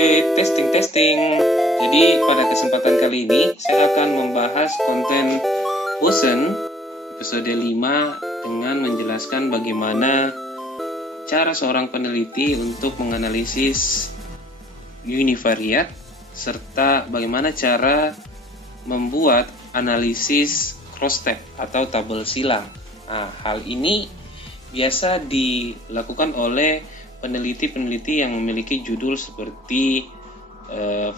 Oke, testing. Jadi pada kesempatan kali ini saya akan membahas konten bosen episode 5 dengan menjelaskan bagaimana cara seorang peneliti untuk menganalisis univariat serta bagaimana cara membuat analisis cross-tab atau tabel silang. Nah, hal ini biasa dilakukan oleh peneliti-peneliti yang memiliki judul seperti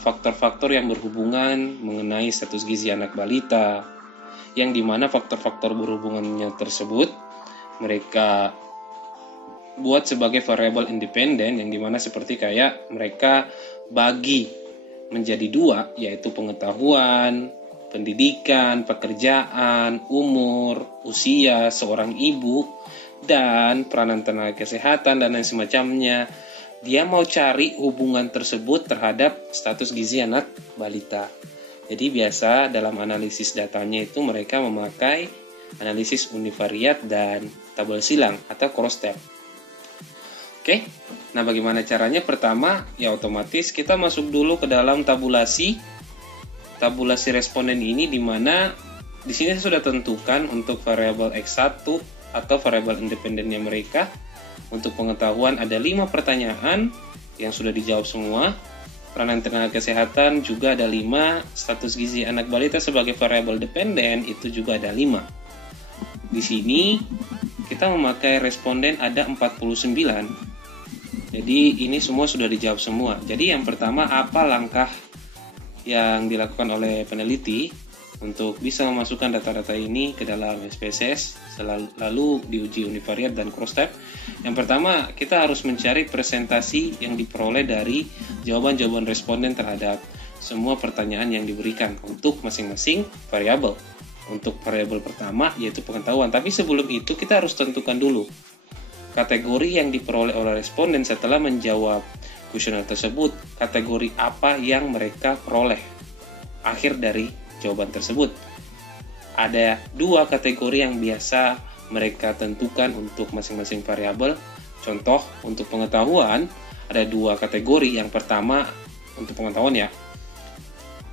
faktor-faktor yang berhubungan mengenai status gizi anak balita, yang dimana faktor-faktor berhubungannya tersebut mereka buat sebagai variabel independen, yang dimana seperti kayak mereka bagi menjadi dua, yaitu pengetahuan, pendidikan, pekerjaan, umur, usia seorang ibu, dan peranan tenaga kesehatan dan lain semacamnya. Dia mau cari hubungan tersebut terhadap status gizi anak balita. Jadi biasa dalam analisis datanya itu mereka memakai analisis univariat dan tabel silang atau cross-tab. Oke, nah bagaimana caranya? Pertama, ya otomatis kita masuk dulu ke dalam tabulasi responden ini, di mana di sini saya sudah tentukan untuk variabel X1 atau variabel independennya mereka. Untuk pengetahuan ada 5 pertanyaan yang sudah dijawab semua. Peranan tenaga kesehatan juga ada 5. Status gizi anak balita sebagai variabel dependen itu juga ada 5. Di sini kita memakai responden ada 49. Jadi ini semua sudah dijawab semua. Jadi yang pertama, apa langkah yang dilakukan oleh peneliti untuk bisa memasukkan data-data ini ke dalam SPSS lalu diuji univariat dan cross-tab? Yang pertama, kita harus mencari presentasi yang diperoleh dari jawaban-jawaban responden terhadap semua pertanyaan yang diberikan untuk masing-masing variabel. Untuk variabel pertama yaitu pengetahuan, tapi sebelum itu kita harus tentukan dulu kategori yang diperoleh oleh responden setelah menjawab kuesioner tersebut. Kategori apa yang mereka peroleh akhir dari jawaban tersebut. Ada 2 kategori yang biasa mereka tentukan untuk masing-masing variabel. Contoh, untuk pengetahuan ada 2 kategori. Yang pertama untuk pengetahuan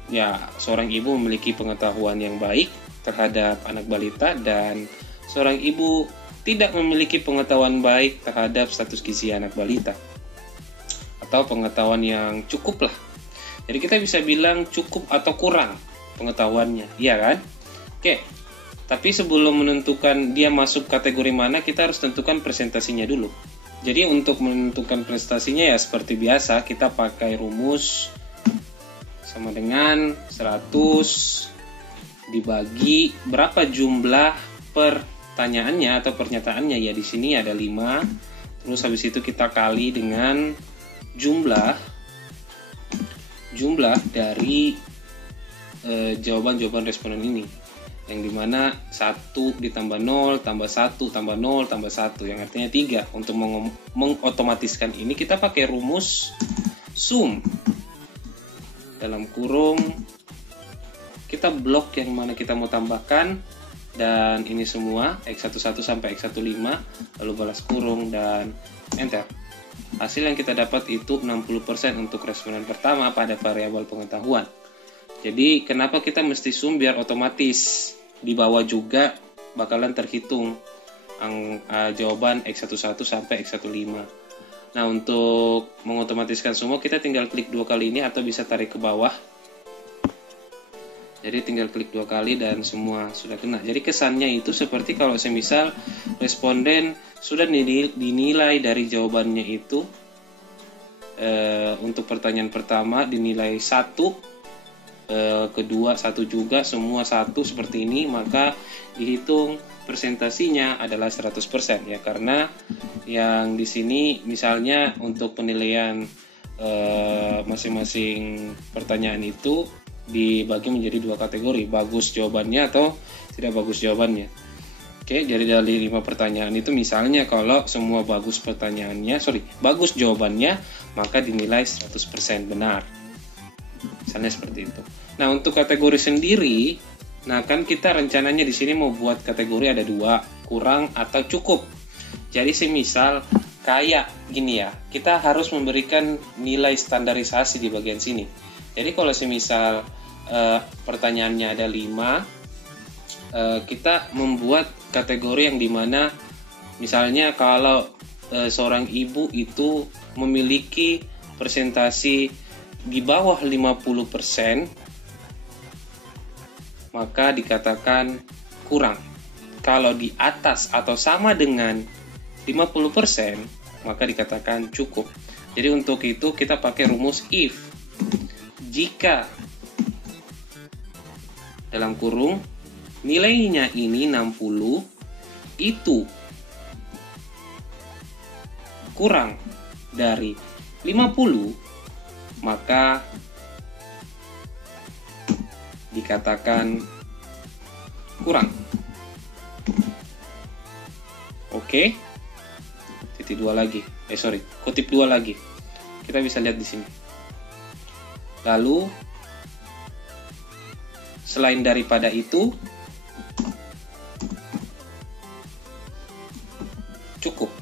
ya seorang ibu memiliki pengetahuan yang baik terhadap anak balita, dan seorang ibu tidak memiliki pengetahuan baik terhadap status gizi anak balita, atau pengetahuan yang cukup lah. Jadi kita bisa bilang cukup atau kurang pengetahuannya, iya kan? Oke, tapi sebelum menentukan dia masuk kategori mana, kita harus tentukan presentasinya dulu. Jadi untuk menentukan prestasinya ya seperti biasa, kita pakai rumus sama dengan 100 dibagi berapa jumlah pertanyaannya atau pernyataannya. Ya di sini ada 5. Terus habis itu kita kali dengan jumlah dari jawaban-jawaban responden ini, yang dimana 1 ditambah 0 tambah 1 tambah 0 tambah 1 yang artinya 3. Untuk mengotomatiskan ini kita pakai rumus sum, dalam kurung kita blok yang mana kita mau tambahkan, dan ini semua X11 sampai X15, lalu balas kurung dan enter. Hasil yang kita dapat itu 60% untuk responden pertama pada variabel pengetahuan. Jadi kenapa kita mesti sum? Biar otomatis di bawah juga bakalan terhitung jawaban X11 sampai X15. Nah, untuk mengotomatiskan semua kita tinggal klik 2 kali ini atau bisa tarik ke bawah. Jadi tinggal klik 2 kali dan semua sudah kena. Jadi kesannya itu seperti kalau semisal responden sudah dinilai dari jawabannya itu untuk pertanyaan pertama dinilai 1, kedua 1 juga, semua 1 seperti ini, maka dihitung presentasinya adalah 100% ya, karena yang di sini misalnya untuk penilaian masing-masing pertanyaan itu dibagi menjadi 2 kategori, bagus jawabannya atau tidak bagus jawabannya. Oke, jadi dari 5 pertanyaan itu misalnya kalau semua bagus bagus jawabannya, maka dinilai 100% benar. Misalnya seperti itu. Nah, untuk kategori sendiri, nah kan kita rencananya di sini mau buat kategori ada 2, kurang atau cukup. Jadi semisal kayak gini ya, kita harus memberikan nilai standarisasi di bagian sini. Jadi kalau semisal pertanyaannya ada 5, kita membuat kategori yang dimana misalnya kalau seorang ibu itu memiliki presentasi di bawah 50%, maka dikatakan kurang. Kalau di atas atau sama dengan 50%, maka dikatakan cukup. Jadi untuk itu kita pakai rumus if. Jika dalam kurung nilainya ini 60 itu kurang dari 50, maka dikatakan kurang. Oke. Kutip 2 lagi. Kita bisa lihat di sini. Lalu selain daripada itu cukup.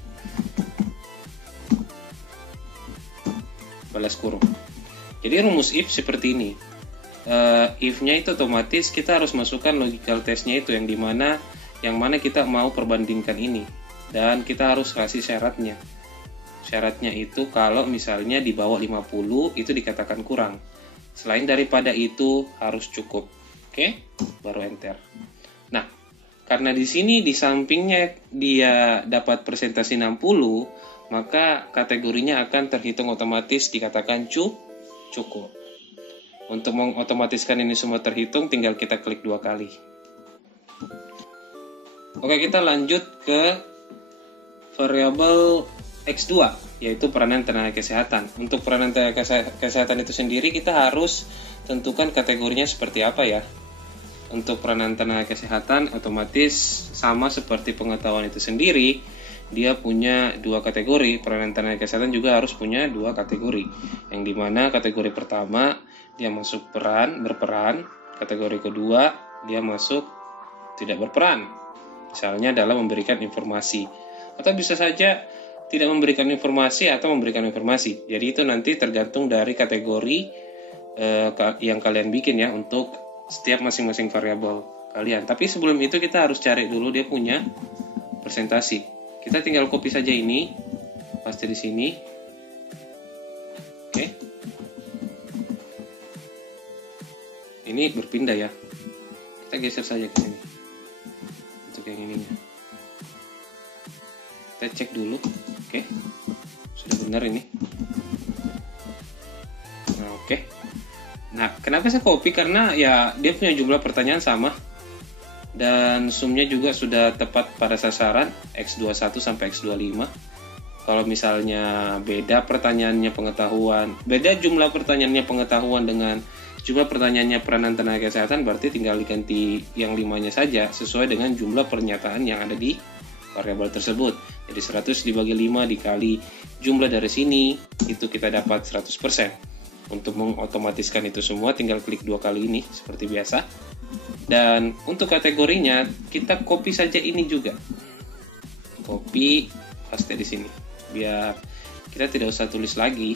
Balas kurung. Jadi rumus if seperti ini. If-nya itu otomatis kita harus masukkan logical test-nya itu yang mana kita mau perbandingkan ini, dan kita harus kasih syaratnya. Syaratnya itu kalau misalnya di bawah 50 itu dikatakan kurang. Selain daripada itu harus cukup. Oke, baru enter. Nah, karena di sini di sampingnya dia dapat presentasi 60, maka kategorinya akan terhitung otomatis dikatakan cukup. Untuk mengotomatiskan ini semua terhitung, tinggal kita klik 2 kali. Oke, kita lanjut ke variabel X2, yaitu peranan tenaga kesehatan. Untuk peranan tenaga kesehatan itu sendiri, kita harus tentukan kategorinya seperti apa ya. Untuk peranan tenaga kesehatan, otomatis sama seperti pengetahuan itu sendiri, dia punya 2 kategori. Peranan tenaga kesehatan juga harus punya 2 kategori. Yang dimana kategori pertama, dia masuk berperan. Kategori kedua, dia masuk tidak berperan. Misalnya dalam memberikan informasi. Atau bisa saja tidak memberikan informasi atau memberikan informasi. Jadi itu nanti tergantung dari kategori yang kalian bikin ya untuk setiap masing-masing variabel kalian. Tapi sebelum itu kita harus cari dulu dia punya presentasi. Kita tinggal copy saja ini, paste di sini. Oke. Ini berpindah ya. Kita geser saja ke sini. Untuk yang ininya. Kita cek dulu. Oke. Sudah benar ini. Nah, oke. Nah, kenapa saya copy? Karena ya dia punya jumlah pertanyaan sama. Dan sumnya juga sudah tepat pada sasaran X21 sampai X25. Kalau misalnya beda pertanyaannya pengetahuan, beda jumlah pertanyaannya pengetahuan dengan jumlah pertanyaannya peranan tenaga kesehatan, berarti tinggal diganti yang 5-nya saja sesuai dengan jumlah pernyataan yang ada di variabel tersebut. Jadi 100 dibagi 5 dikali jumlah dari sini, itu kita dapat 100%. Untuk mengotomatiskan itu semua tinggal klik 2 kali ini seperti biasa. Dan untuk kategorinya kita copy saja ini juga. Copy, paste di sini. Biar kita tidak usah tulis lagi.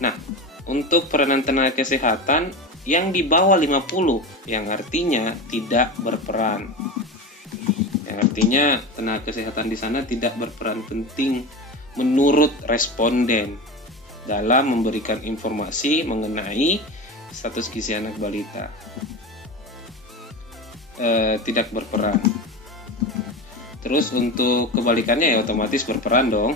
Nah, untuk peranan tenaga kesehatan yang di bawah 50, yang artinya tidak berperan. Yang artinya tenaga kesehatan di sana tidak berperan penting menurut responden dalam memberikan informasi mengenai status gizi anak balita. Tidak berperan. Terus untuk kebalikannya ya otomatis berperan dong.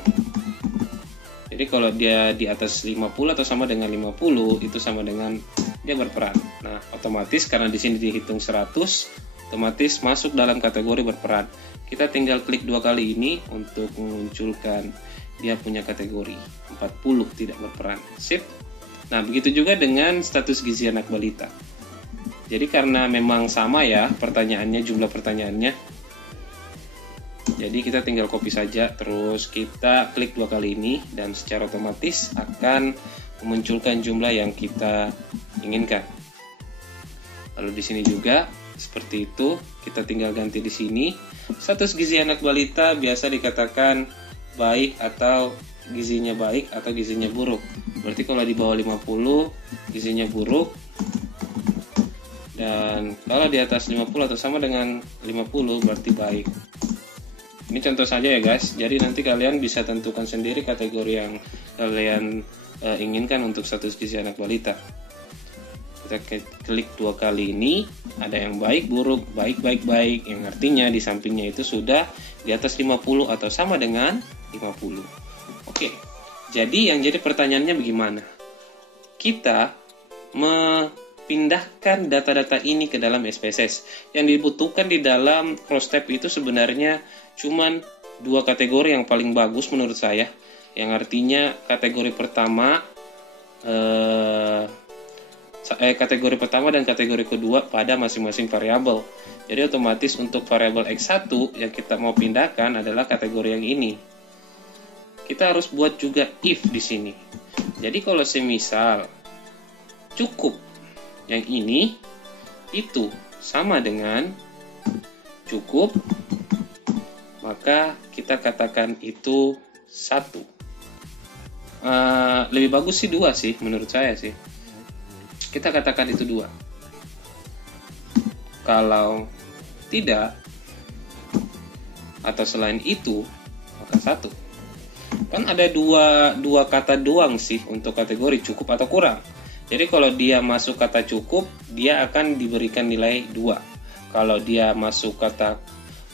Jadi kalau dia di atas 50 atau sama dengan 50, itu sama dengan dia berperan. Nah, otomatis karena di sini dihitung 100, otomatis masuk dalam kategori berperan. Kita tinggal klik 2 kali ini untuk memunculkan dia punya kategori 40 tidak berperan. Sip. Nah, begitu juga dengan status gizi anak balita. Jadi karena memang sama ya pertanyaannya, jumlah pertanyaannya. Jadi kita tinggal copy saja, terus kita klik 2 kali ini dan secara otomatis akan memunculkan jumlah yang kita inginkan. Lalu di sini juga seperti itu, kita tinggal ganti di sini. Status gizi anak balita biasa dikatakan baik atau gizinya baik atau gizinya buruk. Berarti kalau di bawah 50 gizinya buruk, dan kalau di atas 50 atau sama dengan 50 berarti baik. Ini contoh saja ya guys, jadi nanti kalian bisa tentukan sendiri kategori yang kalian inginkan untuk status gizi anak balita. Kita klik 2 kali ini, ada yang baik, buruk, baik, baik, baik, yang artinya di sampingnya itu sudah di atas 50 atau sama dengan 50. Oke, jadi yang jadi pertanyaannya bagaimana? Kita memindahkan data-data ini ke dalam SPSS. Yang dibutuhkan di dalam cross-tab itu sebenarnya cuman 2 kategori yang paling bagus menurut saya, yang artinya kategori pertama dan kategori kedua pada masing-masing variabel. Jadi otomatis untuk variabel X1 yang kita mau pindahkan adalah kategori yang ini. Kita harus buat juga if di sini. Jadi kalau semisal cukup yang ini itu sama dengan cukup, maka kita katakan itu 1. Lebih bagus sih 2 sih menurut saya sih. Kita katakan itu 2. Kalau tidak atau selain itu, maka 1. Kan ada dua kata doang sih untuk kategori cukup atau kurang. Jadi kalau dia masuk kata cukup, dia akan diberikan nilai 2. Kalau dia masuk kata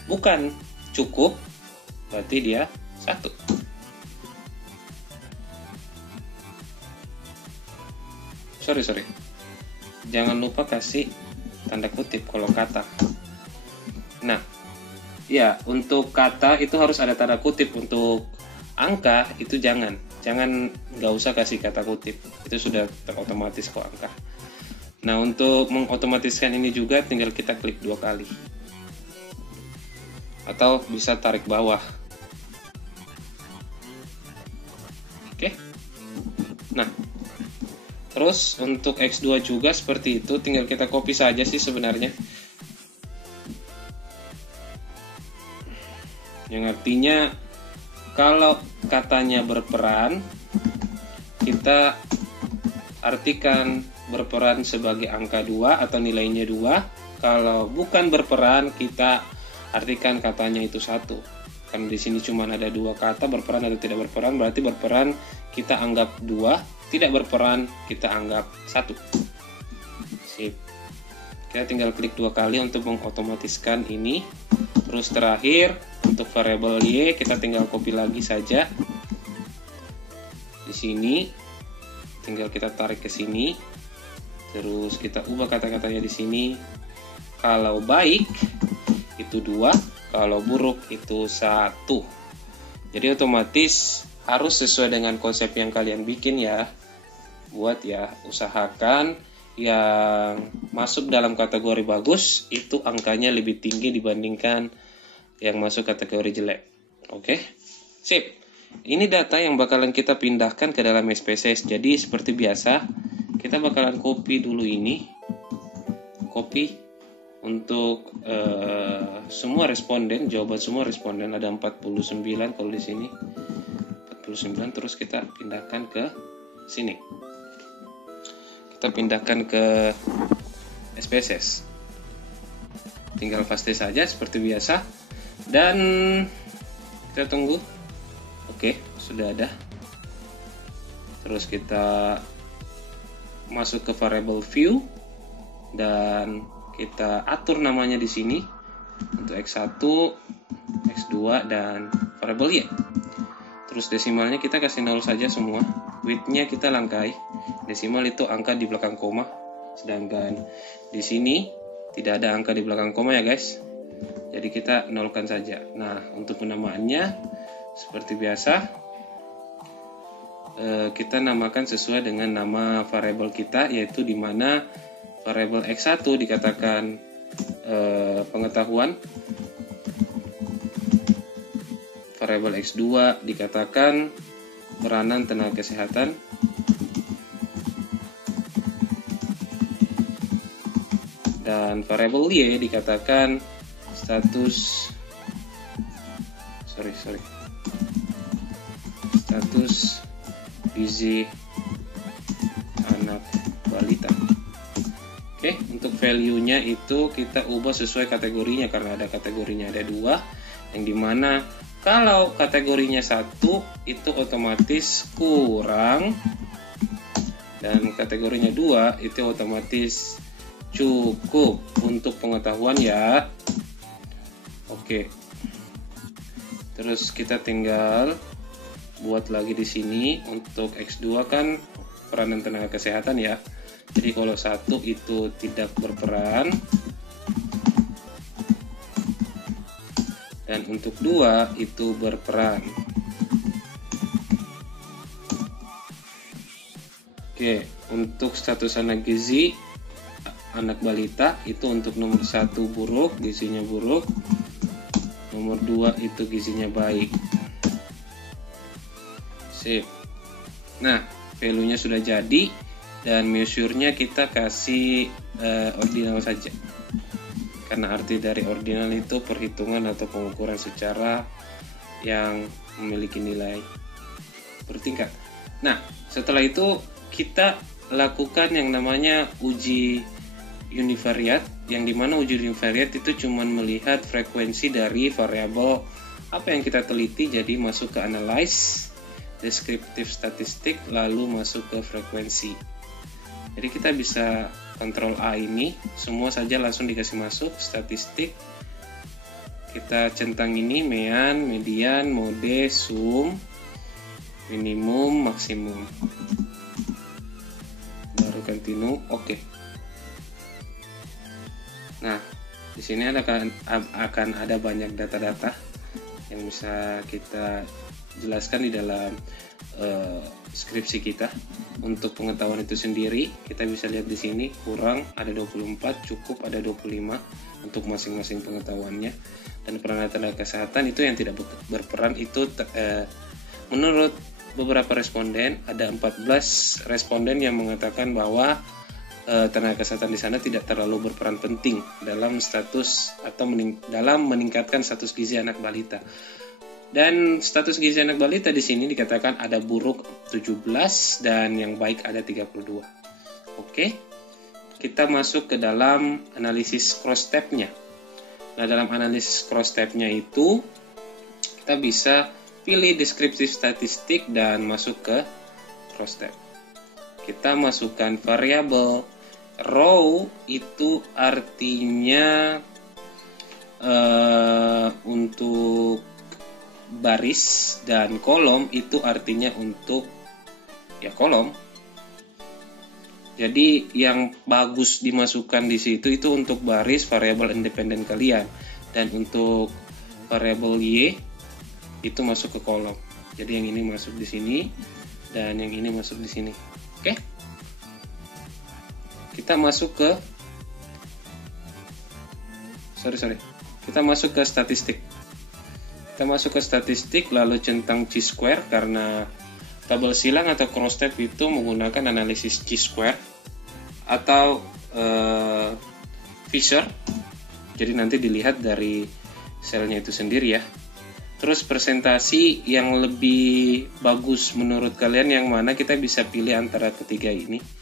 bukan cukup, berarti dia 1. Sorry. Jangan lupa kasih tanda kutip kalau kata. Nah, ya untuk kata itu harus ada tanda kutip. Untuk angka itu jangan nggak usah kasih kata kutip. Itu sudah terotomatis kok angka. Nah, untuk mengotomatiskan ini juga tinggal kita klik 2 kali. Atau bisa tarik bawah. Oke. Nah, terus untuk X2 juga seperti itu, tinggal kita copy saja sih sebenarnya. Yang artinya kalau katanya berperan, kita artikan berperan sebagai angka 2 atau nilainya 2. Kalau bukan berperan, kita artikan katanya itu 1. Karena di sini cuma ada 2 kata, berperan atau tidak berperan, berarti berperan kita anggap 2, tidak berperan kita anggap 1. Sip. Kita tinggal klik 2 kali untuk mengotomatiskan ini. Terus terakhir untuk variabel Y kita tinggal copy lagi saja. Di sini tinggal kita tarik ke sini. Terus kita ubah kata-katanya di sini. Kalau baik itu 2, kalau buruk itu 1. Jadi otomatis harus sesuai dengan konsep yang kalian bikin ya. Buat ya, usahakan yang masuk dalam kategori bagus itu angkanya lebih tinggi dibandingkan yang masuk kategori jelek. Oke? Sip. Ini data yang bakalan kita pindahkan ke dalam SPSS. Jadi seperti biasa, kita bakalan copy dulu ini. Copy untuk semua responden, jawaban semua responden ada 49 kalau di sini. 49, terus kita pindahkan ke sini. Kita pindahkan ke SPSS. Tinggal paste saja seperti biasa. Dan kita tunggu. Oke, sudah ada. Terus kita masuk ke variable view dan kita atur namanya di sini untuk X1, X2 dan variable Y. Terus desimalnya kita kasih 0 saja semua. Width-nya kita langkai. Desimal itu angka di belakang koma. Sedangkan di sini tidak ada angka di belakang koma ya guys. Jadi kita nolkan saja. Nah, untuk penamaannya seperti biasa kita namakan sesuai dengan nama variabel kita, yaitu di mana variabel X1 dikatakan pengetahuan, variabel X2 dikatakan peranan tenaga kesehatan, dan variabel Y dikatakan status status gizi anak balita. Oke, untuk value-nya itu kita ubah sesuai kategorinya, karena ada kategorinya ada 2, yang dimana kalau kategorinya 1 itu otomatis kurang, dan kategorinya 2 itu otomatis cukup. Untuk pengetahuan ya. Oke. Terus kita tinggal buat lagi di sini. Untuk X2 kan peranan tenaga kesehatan ya. Jadi kalau 1 itu tidak berperan, dan untuk 2 itu berperan. Oke, untuk status anak gizi anak balita itu untuk nomor 1 buruk, gizinya buruk. Nomor 2 itu gizinya baik. Sip. Nah, value-nya sudah jadi, dan measure-nya kita kasih ordinal saja. Karena arti dari ordinal itu perhitungan atau pengukuran secara yang memiliki nilai bertingkat. Nah, setelah itu kita lakukan yang namanya uji univariat, yang dimana uji univariat itu cuma melihat frekuensi dari variabel apa yang kita teliti. Jadi masuk ke analyze, descriptive statistik, lalu masuk ke frekuensi. Jadi kita bisa kontrol A ini, semua saja langsung dikasih masuk, statistik. Kita centang ini, mean, median, mode, sum, minimum, maksimum. Baru continue, oke. Nah, di sini akan ada banyak data-data yang bisa kita jelaskan di dalam skripsi kita. Untuk pengetahuan itu sendiri kita bisa lihat di sini, kurang ada 24, cukup ada 25 untuk masing-masing pengetahuannya. Dan peranan tenaga kesehatan itu yang tidak berperan itu menurut beberapa responden, ada 14 responden yang mengatakan bahwa tenaga kesehatan di sana tidak terlalu berperan penting dalam status atau dalam meningkatkan status gizi anak balita. Dan status gizi anak balita di sini dikatakan ada buruk 17 dan yang baik ada 32. Oke. Kita masuk ke dalam analisis cross step-nya. Nah, dalam analisis cross step-nya itu kita bisa pilih deskriptif statistik dan masuk ke cross step. Kita masukkan variabel. Row itu artinya untuk baris, dan kolom itu artinya untuk kolom. Jadi yang bagus dimasukkan di situ itu untuk baris variabel independen kalian, dan untuk variabel Y itu masuk ke kolom. Jadi yang ini masuk di sini dan yang ini masuk di sini. Oke. Kita masuk ke Kita masuk ke statistik. Kita masuk ke statistik lalu centang chi-square, karena tabel silang atau cross step itu menggunakan analisis chi-square atau Fisher. Jadi nanti dilihat dari selnya itu sendiri ya. Terus presentasi yang lebih bagus menurut kalian yang mana, kita bisa pilih antara ketiga ini.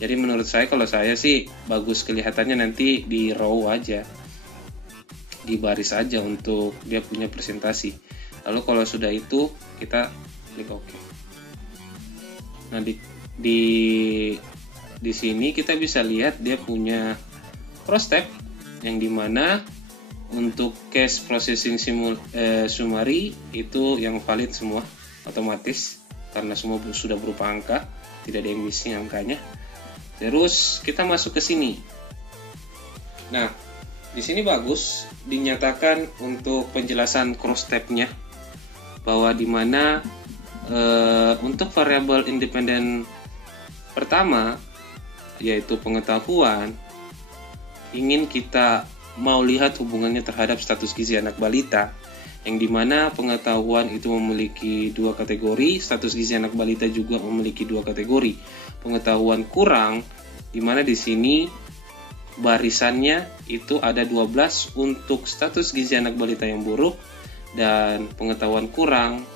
Jadi menurut saya, kalau saya sih bagus kelihatannya nanti di row aja, di baris aja untuk dia punya presentasi. Lalu kalau sudah itu kita klik OK. Nah di sini kita bisa lihat dia punya cross step, yang dimana untuk case processing summary itu yang valid semua otomatis karena semua sudah berupa angka, tidak ada yang missing angkanya. Terus kita masuk ke sini. Nah, di sini bagus dinyatakan untuk penjelasan cross step-nya bahwa di mana untuk variabel independen pertama yaitu pengetahuan, ingin kita mau lihat hubungannya terhadap status gizi anak balita, yang dimana pengetahuan itu memiliki dua kategori, status gizi anak balita juga memiliki dua kategori. Pengetahuan kurang, dimana di sini barisannya itu ada 12 untuk status gizi anak balita yang buruk, dan pengetahuan kurang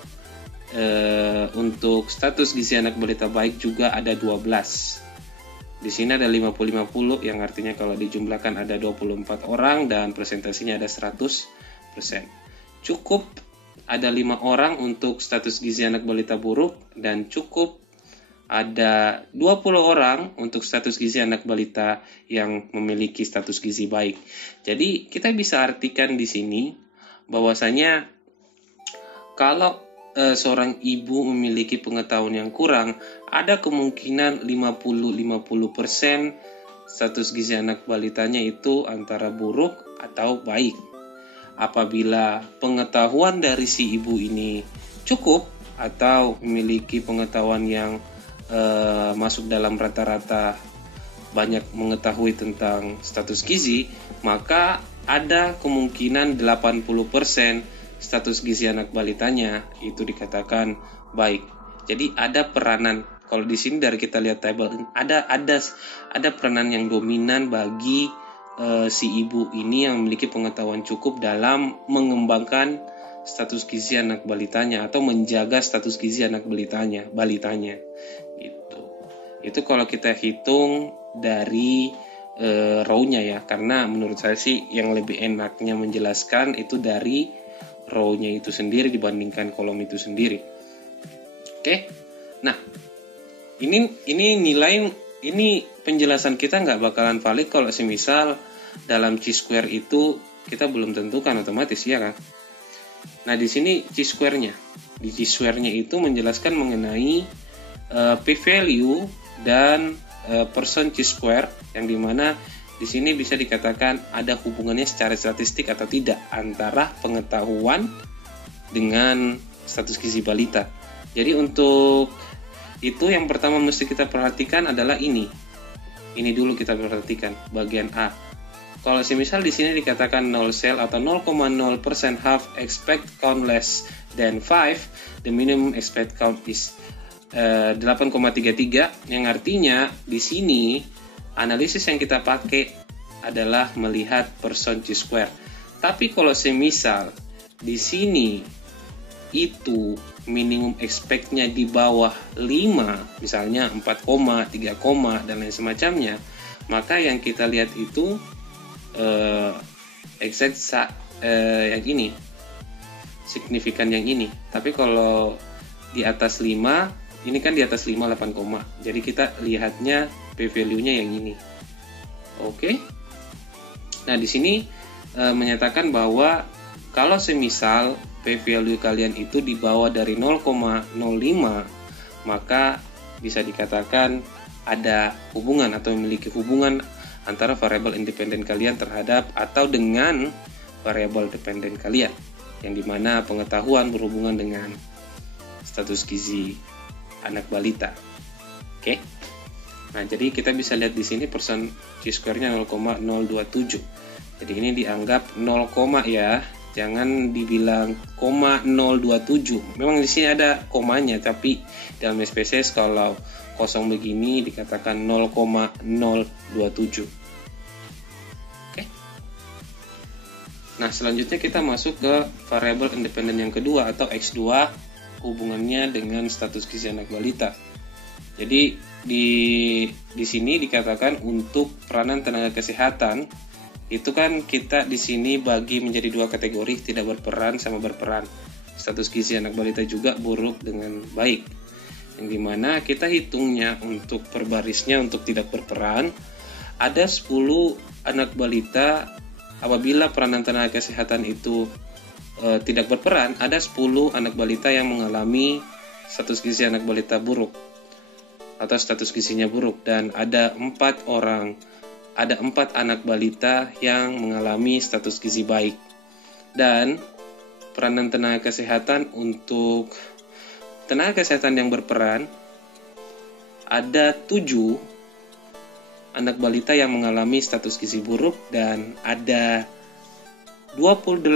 untuk status gizi anak balita baik juga ada 12. Di sini ada 50-50 yang artinya kalau dijumlahkan ada 24 orang dan presentasinya ada 100%. Cukup ada 5 orang untuk status gizi anak balita buruk dan cukup ada 20 orang untuk status gizi anak balita yang memiliki status gizi baik. Jadi kita bisa artikan di sini bahwasanya kalau seorang ibu memiliki pengetahuan yang kurang, ada kemungkinan 50-50% status gizi anak balitanya itu antara buruk atau baik. Apabila pengetahuan dari si ibu ini cukup atau memiliki pengetahuan yang masuk dalam rata-rata banyak mengetahui tentang status gizi, maka ada kemungkinan 80% status gizi anak balitanya itu dikatakan baik. Jadi ada peranan, kalau di sini dari kita lihat tabel, ada peranan yang dominan bagi si ibu ini yang memiliki pengetahuan cukup dalam mengembangkan status gizi anak balitanya atau menjaga status gizi anak balitanya. Itu kalau kita hitung dari row-nya ya, karena menurut saya sih yang lebih enaknya menjelaskan itu dari row-nya itu sendiri dibandingkan kolom itu sendiri. Oke. Nah, ini nilai, ini penjelasan kita nggak bakalan valid kalau semisal dalam chi-square itu kita belum tentukan otomatis, ya kan? Nah, di sini chi-square-nya. Di chi-square-nya itu menjelaskan mengenai p-value dan percent chi-square, yang dimana di sini bisa dikatakan ada hubungannya secara statistik atau tidak antara pengetahuan dengan status gizi balita. Jadi untuk itu yang pertama mesti kita perhatikan adalah ini. Ini dulu kita perhatikan bagian A. Kalau semisal di sini dikatakan 0 cell atau 0,0% have expect count less than 5, the minimum expect count is 8,33, yang artinya di sini analisis yang kita pakai adalah melihat percent chi-square. Tapi kalau semisal di sini itu minimum expect-nya di bawah 5, misalnya 4, 3, dan lain semacamnya, maka yang kita lihat itu yang ini, signifikan yang ini. Tapi kalau di atas 5, ini kan di atas 5, 8, jadi kita lihatnya p-value-nya yang ini. Oke. Nah, di sini menyatakan bahwa kalau semisal p-value kalian itu di bawah dari 0,05, maka bisa dikatakan ada hubungan atau memiliki hubungan antara variabel independen kalian terhadap atau dengan variabel dependen kalian, yang dimana pengetahuan berhubungan dengan status gizi anak balita. Oke. Nah, jadi kita bisa lihat di sini persen chi-square-nya 0,027. Jadi ini dianggap 0, ya. Jangan dibilang 0,027. Memang di sini ada komanya, tapi dalam SPSS kalau kosong begini dikatakan 0,027. Oke. Nah, selanjutnya kita masuk ke variabel independen yang kedua atau X2, hubungannya dengan status gizi anak balita. Jadi di sini dikatakan untuk peranan tenaga kesehatan itu kan kita di sini bagi menjadi 2 kategori, tidak berperan sama berperan. Status gizi anak balita juga buruk dengan baik. Yang dimana kita hitungnya untuk per barisnya untuk tidak berperan ada 10 anak balita. Apabila peranan tenaga kesehatan itu tidak berperan, ada 10 anak balita yang mengalami status gizi anak balita buruk atau status gizinya buruk, dan ada 4 anak balita yang mengalami status gizi baik. Dan peranan tenaga kesehatan untuk tenaga kesehatan yang berperan ada 7 anak balita yang mengalami status gizi buruk, dan ada 28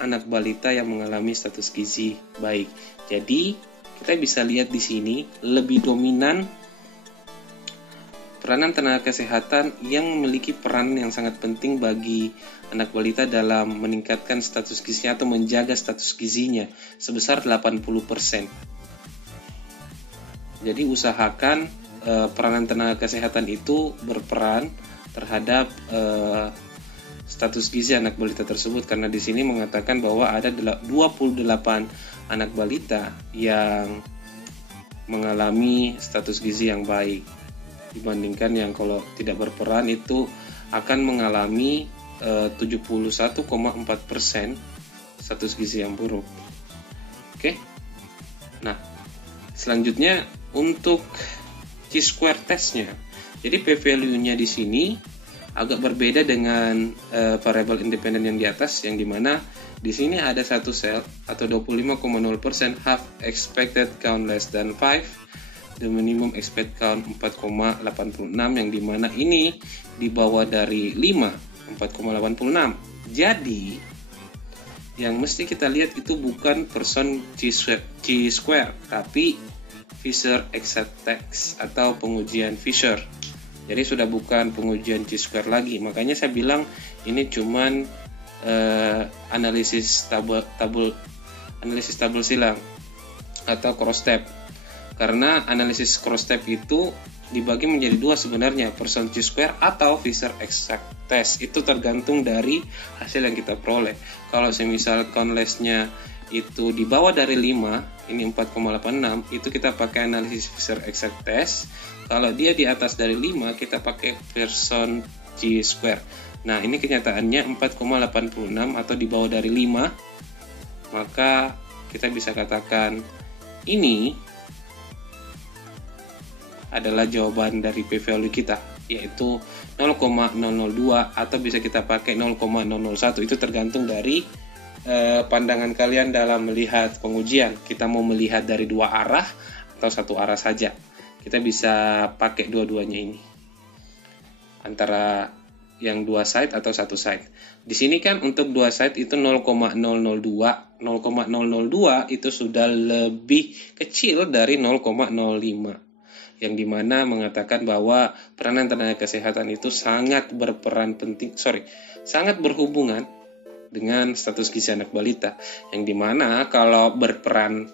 anak balita yang mengalami status gizi baik. Jadi kita bisa lihat di sini lebih dominan peranan tenaga kesehatan yang memiliki peran yang sangat penting bagi anak balita dalam meningkatkan status gizinya atau menjaga status gizinya sebesar 80%. Jadi usahakan peranan tenaga kesehatan itu berperan terhadap status gizi anak balita tersebut, karena di sini mengatakan bahwa ada 28 anak balita yang mengalami status gizi yang baik, dibandingkan yang kalau tidak berperan itu akan mengalami 71,4% status gizi yang buruk. Oke. Nah, selanjutnya untuk chi-square testnya. Jadi p-value-nya di sini agak berbeda dengan variabel independen yang di atas, yang dimana di sini ada satu sel atau 25,0% have expected count less than 5, the minimum expected count 4,86, yang dimana ini di bawah dari 5, 4,86. Jadi yang mesti kita lihat itu bukan person chi-square, tapi Fisher exact test atau pengujian Fisher. Jadi sudah bukan pengujian chi-square lagi. Makanya saya bilang ini cuman analisis tabel silang atau cross step. Karena analisis cross step itu dibagi menjadi dua sebenarnya, person chi-square atau Fisher exact test. Itu tergantung dari hasil yang kita peroleh. Kalau semisal count less-nya itu di bawah dari 5, ini 4,86, itu kita pakai analisis Fisher exact test. Kalau dia di atas dari 5, kita pakai person chi-square. Nah, ini kenyataannya 4,86 atau di bawah dari 5. Maka kita bisa katakan ini adalah jawaban dari p-value kita, yaitu 0,002 atau bisa kita pakai 0,001. Itu tergantung dari pandangan kalian dalam melihat pengujian. Kita mau melihat dari dua arah atau satu arah saja. Kita bisa pakai dua-duanya ini, antara yang dua side atau satu side. Di sini kan untuk dua side itu 0,002. 0,002 itu sudah lebih kecil dari 0,05. Yang dimana mengatakan bahwa peranan tenaga kesehatan itu sangat berhubungan dengan status gizi anak balita. Yang dimana kalau berperan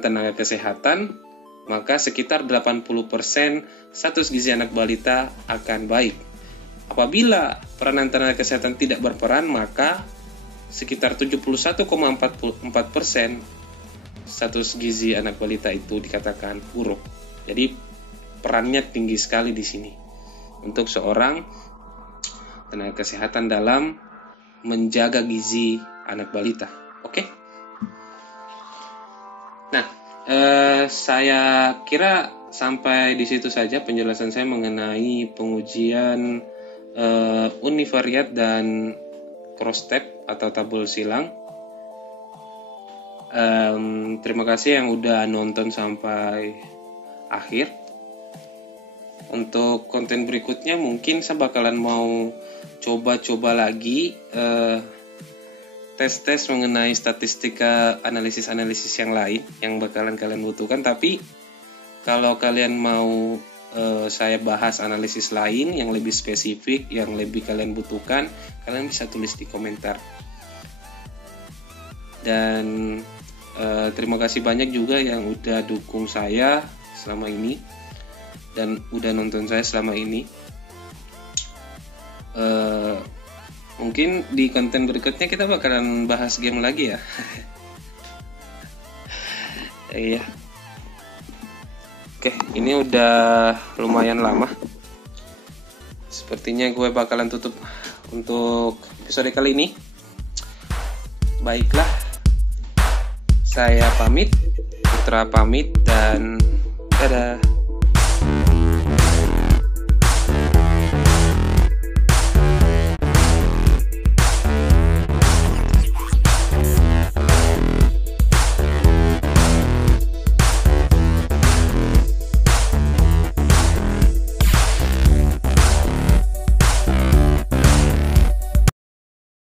tenaga kesehatan, maka sekitar 80% status gizi anak balita akan baik. Apabila peranan tenaga kesehatan tidak berperan, maka sekitar 71,44% status gizi anak balita itu dikatakan buruk. Jadi perannya tinggi sekali di sini untuk seorang tenaga kesehatan dalam menjaga gizi anak balita. Oke? Nah, saya kira sampai di situ saja penjelasan saya mengenai pengujian univariat dan cross step atau tabel silang. Terima kasih yang udah nonton sampai akhir. Untuk konten berikutnya mungkin saya bakalan mau coba-coba lagi tes-tes mengenai statistika analisis yang lain yang bakalan kalian butuhkan. Tapi kalau kalian mau saya bahas analisis lain yang lebih spesifik, yang lebih kalian butuhkan, kalian bisa tulis di komentar. Dan terima kasih banyak juga yang udah dukung saya selama ini dan udah nonton saya selama ini. Mungkin di konten berikutnya kita bakalan bahas game lagi ya. Iya. Oke, ini udah lumayan lama. Sepertinya gue bakalan tutup untuk episode kali ini. Baiklah, saya pamit, Putra pamit, dan dadah.